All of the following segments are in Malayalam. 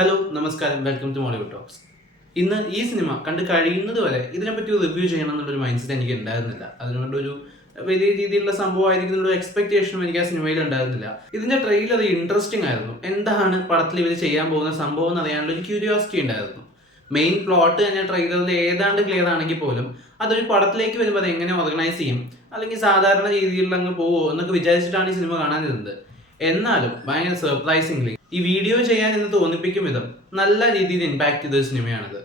ഹലോ നമസ്കാരം, വെൽക്കം ടു മോളിവുഡ് ടോക്സ്. ഇന്ന് ഈ സിനിമ കണ്ട് കഴിയുന്നത് വരെ ഇതിനെപ്പറ്റി ഒരു റിവ്യൂ ചെയ്യണം എന്നുള്ളൊരു മൈൻഡ് സെറ്റ് എനിക്ക് ഉണ്ടായിരുന്നില്ല. അതിനുകൊണ്ടൊരു വലിയ രീതിയിലുള്ള സംഭവമായിരിക്കും എന്നുള്ള എക്സ്പെക്ടേഷനും എനിക്ക് ആ സിനിമയിൽ ഉണ്ടായിരുന്നില്ല. ഇതിന്റെ ട്രെയിലർ ഇൻട്രസ്റ്റിംഗ് ആയിരുന്നു. എന്താണ് പടത്തിൽ ഇവർ ചെയ്യാൻ പോകുന്ന സംഭവം എന്ന് അറിയാനുള്ള ഒരു ക്യൂരിയോസിറ്റി ഉണ്ടായിരുന്നു. മെയിൻ പ്ലോട്ട് തന്നെ ട്രെയിലറിൽ ഏതാണ്ട് ക്ലിയർ ആണെങ്കിൽ പോലും അതൊരു പടത്തിലേക്ക് വരുമ്പോൾ അത് എങ്ങനെ ഓർഗനൈസ് ചെയ്യും, അല്ലെങ്കിൽ സാധാരണ രീതിയിൽ അങ്ങ് പോവോ എന്നൊക്കെ വിചാരിച്ചിട്ടാണ് ഈ സിനിമ കാണാനിരുന്നത്. എന്നാലും ഭയങ്കര സർപ്രൈസിംഗ്ലി ഈ വീഡിയോ ചെയ്യാൻ എന്ന് തോന്നിപ്പിക്കും വിധം നല്ല രീതിയിൽ ഇമ്പാക്ട് ചെയ്തൊരു സിനിമയാണിത്.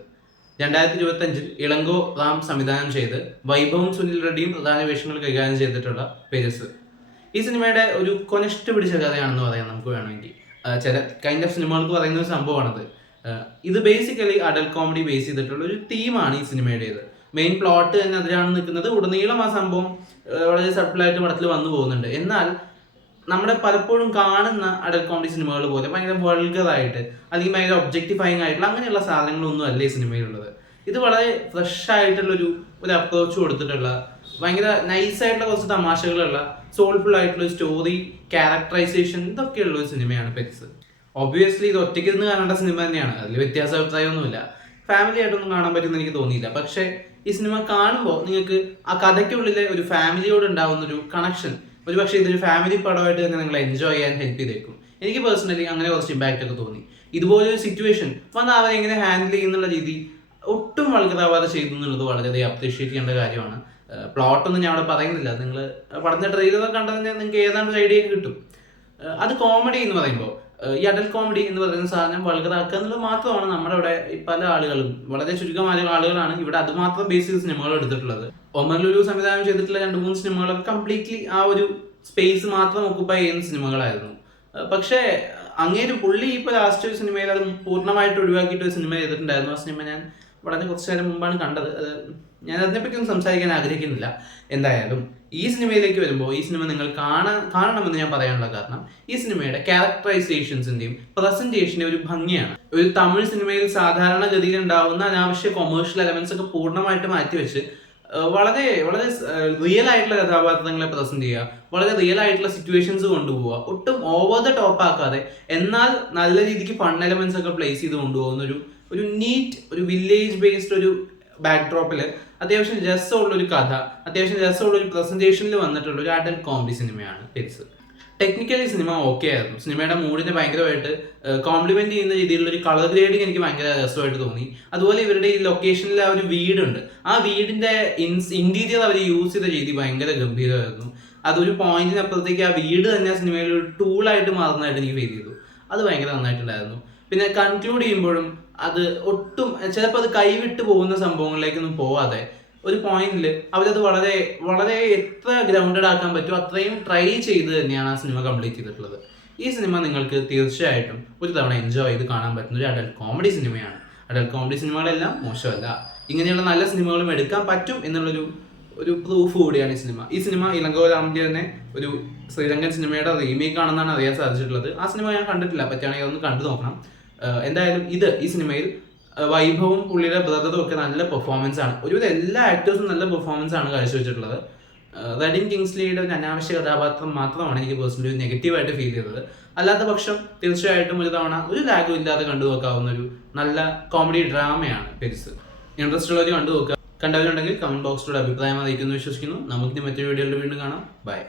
2025 ഇളങ്കോ റാം സംവിധാനം ചെയ്ത് വൈഭവും സുനിൽ റെഡ്ഡിയും പ്രധാന വേഷങ്ങൾ കൈകാര്യം ചെയ്തിട്ടുള്ള പെരുസ്. ഈ സിനിമയുടെ ഒരു കൊനഷ്ട് പിടിച്ച കഥയാണെന്ന് പറയാം നമുക്ക് വേണമെങ്കിൽ. ചില കൈൻഡ് ഓഫ് സിനിമകൾക്ക് പറയുന്ന ഒരു സംഭവമാണത്. ഇത് ബേസിക്കലി അഡൽട്ട് കോമഡി ബേസ് ചെയ്തിട്ടുള്ള ഒരു തീമാണ് ഈ സിനിമയുടേത്. മെയിൻ പ്ലോട്ട് തന്നെ അതിലാണ് നിൽക്കുന്നത്. ഉടനീളം ആ സംഭവം വളരെ സട്ടിലായിട്ട് പടത്തിൽ വന്നു പോകുന്നുണ്ട്. എന്നാൽ നമ്മുടെ പലപ്പോഴും കാണുന്ന അഡൽട്ട് കോമഡി സിനിമകൾ പോലെ ഭയങ്കര വൾഗറായിട്ട് അല്ലെങ്കിൽ ഭയങ്കര ഒബ്ജക്റ്റിഫൈങ് ആയിട്ടുള്ള അങ്ങനെയുള്ള സാധനങ്ങളൊന്നും അല്ല ഈ സിനിമയിലുള്ളത്. ഇത് വളരെ ഫ്രഷ് ആയിട്ടുള്ളൊരു അപ്രോച്ച് കൊടുത്തിട്ടുള്ള ഭയങ്കര നൈസായിട്ടുള്ള കുറച്ച് തമാശകളുള്ള സോൾഫുൾ ആയിട്ടുള്ള സ്റ്റോറി, ക്യാരക്ടറൈസേഷൻ, ഇതൊക്കെയുള്ള ഒരു സിനിമയാണ് പെറ്റ്സ്. ഒബ്വിയസ്ലി ഇത് ഒറ്റയ്ക്ക് ഇരുന്ന് കാണേണ്ട സിനിമ തന്നെയാണ്. അതിൽ വ്യത്യാസ അഭിപ്രായമൊന്നുമില്ല. ഫാമിലി ആയിട്ടൊന്നും കാണാൻ പറ്റുമെന്ന് എനിക്ക് തോന്നിയില്ല. പക്ഷേ ഈ സിനിമ കാണുമ്പോൾ നിങ്ങൾക്ക് ആ കഥയ്ക്കുള്ളിലെ ഒരു ഫാമിലിയോട് ഉണ്ടാവുന്ന ഒരു കണക്ഷൻ ഒരുപക്ഷെ ഇതൊരു ഫാമിലി പടമായിട്ട് തന്നെ നിങ്ങൾ എൻജോയ് ചെയ്യാൻ ഹെൽപ്പ് ചെയ്തേക്കും. എനിക്ക് പേഴ്സണലി അങ്ങനെ കുറച്ച് ഇമ്പാക്റ്റ് ഒക്കെ തോന്നി. ഇതുപോലൊരു സിറ്റുവേഷൻ വന്ന് അവരെങ്ങനെ ഹാൻഡിൽ ചെയ്യുന്നുള്ള രീതി ഒട്ടും വൾഗറാവാതെ ചെയ്തു എന്നുള്ളത് വളരെയധികം അപ്രീഷിയേറ്റ് ചെയ്യേണ്ട കാര്യമാണ്. പ്ലോട്ടൊന്നും ഞാൻ അവിടെ പറയുന്നില്ല. നിങ്ങൾ പടത്തിന്റെ ട്രെയിലറൊക്കെ കണ്ടത് നിങ്ങൾക്ക് ഏതാണ്ട് ഒരു ഐഡിയ കിട്ടും. അത് കോമഡി എന്ന് പറയുമ്പോൾ ഈ അഡൽട്ട് കോമഡി എന്ന് പറയുന്ന സാധനം വൾഗറാക്കുക എന്നുള്ളത് മാത്രമാണ് നമ്മുടെ ഇവിടെ പല ആളുകളും, വളരെ ചുരുക്കമായ ആളുകളാണ് ഇവിടെ അതുമാത്രം ബേസ് ചെയ്ത സിനിമകൾ എടുത്തിട്ടുള്ളത്. ഒമർ ലുലു സംവിധാനം ചെയ്തിട്ടുള്ള 2-3 സിനിമകളൊക്കെ കംപ്ലീറ്റ്ലി ആ ഒരു സ്പേസ് മാത്രം ഒക്കുപ്പൈ ചെയ്യുന്ന സിനിമകളായിരുന്നു. പക്ഷേ അങ്ങേര് പുള്ളി ഇപ്പോൾ ലാസ്റ്റ് ഒരു സിനിമയിൽ അത് പൂർണ്ണമായിട്ട് ഒഴിവാക്കിയിട്ട് ഒരു സിനിമ ചെയ്തിട്ടുണ്ടായിരുന്നു. ആ സിനിമ ഞാൻ വളരെ കുറച്ച് നേരം മുമ്പാണ് കണ്ടത്. ഞാൻ അതിനെപ്പറ്റി ഒന്നും സംസാരിക്കാൻ ആഗ്രഹിക്കുന്നില്ല. എന്തായാലും ഈ സിനിമയിലേക്ക് വരുമ്പോൾ ഈ സിനിമ നിങ്ങൾ കാണണമെന്ന് ഞാൻ പറയാനുള്ള കാരണം ഈ സിനിമയുടെ ക്യാരക്ടറൈസേഷൻസിന്റെയും പ്രസന്റേഷന്റെയും ഒരു ഭംഗിയാണ്. ഒരു തമിഴ് സിനിമയിൽ സാധാരണഗതിയിൽ ഉണ്ടാവുന്ന അനാവശ്യ കൊമേഴ്ഷ്യൽ എലമെന്റ്സ് ഒക്കെ പൂർണ്ണമായിട്ട് മാറ്റിവെച്ച് വളരെ വളരെ റിയൽ ആയിട്ടുള്ള കഥാപാത്രങ്ങളെ പ്രസന്റ് ചെയ്യുക, വളരെ റിയൽ ആയിട്ടുള്ള സിറ്റുവേഷൻസ് കൊണ്ടുപോവുക, ഒട്ടും ഓവർ ദ ടോപ്പ് ആക്കാതെ എന്നാൽ നല്ല രീതിക്ക് ഫൺ എലമെന്റ്സ് ഒക്കെ പ്ലേസ് ചെയ്ത് കൊണ്ടുപോകുന്ന ഒരു നീറ്റ് ഒരു വില്ലേജ് ബേസ്ഡ് ഒരു ബാക്ക്ഡ്രോപ്പിൽ അത്യാവശ്യം രസമുള്ള ഒരു കഥ, അത്യാവശ്യം രസമുള്ള ഒരു പ്രസന്റേഷനിൽ വന്നിട്ടുള്ള ഒരു അഡൽട്ട് കോമഡി സിനിമയാണ് പെറ്റ്സ്. ടെക്നിക്കലി സിനിമ ഓക്കെ ആയിരുന്നു. സിനിമയുടെ മൂഡിനെ ഭയങ്കരമായിട്ട് കോംപ്ലിമെന്റ് ചെയ്യുന്ന രീതിയിലുള്ള ഒരു കളർ ഗ്രേഡിങ് എനിക്ക് ഭയങ്കര രസമായിട്ട് തോന്നി. അതുപോലെ ഇവരുടെ ഈ ലൊക്കേഷനിൽ ആ ഒരു വീടുണ്ട്, ആ വീടിന്റെ ഇന്റീരിയർ അവർ യൂസ് ചെയ്ത രീതി ഭയങ്കര ഗംഭീരമായിരുന്നു. അതൊരു പോയിന്റിനപ്പുറത്തേക്ക് ആ വീട് തന്നെ ആ സിനിമയിൽ ഒരു ടൂളായിട്ട് മാറുന്നതായിട്ട് എനിക്ക് ഫീൽ ചെയ്തു. അത് ഭയങ്കര നന്നായിട്ടുണ്ടായിരുന്നു. പിന്നെ കൺക്ലൂഡ് ചെയ്യുമ്പോഴും അത് ഒട്ടും ചിലപ്പോൾ അത് കൈവിട്ട് പോകുന്ന സംഭവങ്ങളിലേക്കൊന്നും പോവാതെ ഒരു പോയിന്റിൽ അവരത് വളരെ വളരെ എത്ര ഗ്രൗണ്ടഡ് ആക്കാൻ പറ്റുമോ അത്രയും ട്രൈ ചെയ്ത് തന്നെയാണ് ആ സിനിമ കംപ്ലീറ്റ് ചെയ്തിട്ടുള്ളത്. ഈ സിനിമ നിങ്ങൾക്ക് തീർച്ചയായിട്ടും ഒരു തവണ എൻജോയ് ചെയ്ത് കാണാൻ പറ്റുന്ന ഒരു അഡൽട്ട് കോമഡി സിനിമയാണ്. അഡൽട്ട് കോമഡി സിനിമകളെല്ലാം മോശമല്ല, ഇങ്ങനെയുള്ള നല്ല സിനിമകളും എടുക്കാൻ പറ്റും എന്നുള്ളൊരു പ്രൂഫ് കൂടിയാണ് ഈ സിനിമ. ഈ സിനിമ ഇളങ്കോ രാമിന്റെ തന്നെ ഒരു ശ്രീലങ്കൻ സിനിമയുടെ റീമേക്ക് ആണെന്നാണ് അറിയാൻ സാധിച്ചിട്ടുള്ളത്. ആ സിനിമ ഞാൻ കണ്ടിട്ടില്ല, പറ്റുകയാണെങ്കിൽ അതൊന്ന് കണ്ടു നോക്കണം. എന്തായാലും ഈ സിനിമയിൽ വൈഭവും പുള്ളിയുടെ ബ്രദറും ഒക്കെ നല്ല പെർഫോമൻസ് ആണ്. ഒരുവിധം എല്ലാ ആക്ടേഴ്സും നല്ല പെർഫോമൻസ് ആണ് കാഴ്ചവെച്ചിട്ടുള്ളത്. റെഡിൻ കിങ്സ്ലിയുടെ ഒരു അനാവശ്യ കഥാപാത്രം മാത്രമാണ് എനിക്ക് പേഴ്സണലി ഒരു നെഗറ്റീവായിട്ട് ഫീൽ ചെയ്തത്. അല്ലാത്ത പക്ഷം തീർച്ചയായിട്ടും ഒരു തവണ ഒരു ലാഗും ഇല്ലാതെ കണ്ടു നോക്കാവുന്ന ഒരു നല്ല കോമഡി ഡ്രാമയാണ് പെരിസ്. ഇൻട്രസ്റ്റ് ഉള്ളവർ കണ്ടു നോക്കുക. കണ്ടവരുണ്ടെങ്കിൽ കമന്റ് ബോക്സിലൂടെ അഭിപ്രായം അറിയിക്കുന്നു വിശ്വസിക്കുന്നു. നമുക്കിനി മറ്റൊരു വീഡിയോയിൽ വീണ്ടും കാണാം. ബൈ.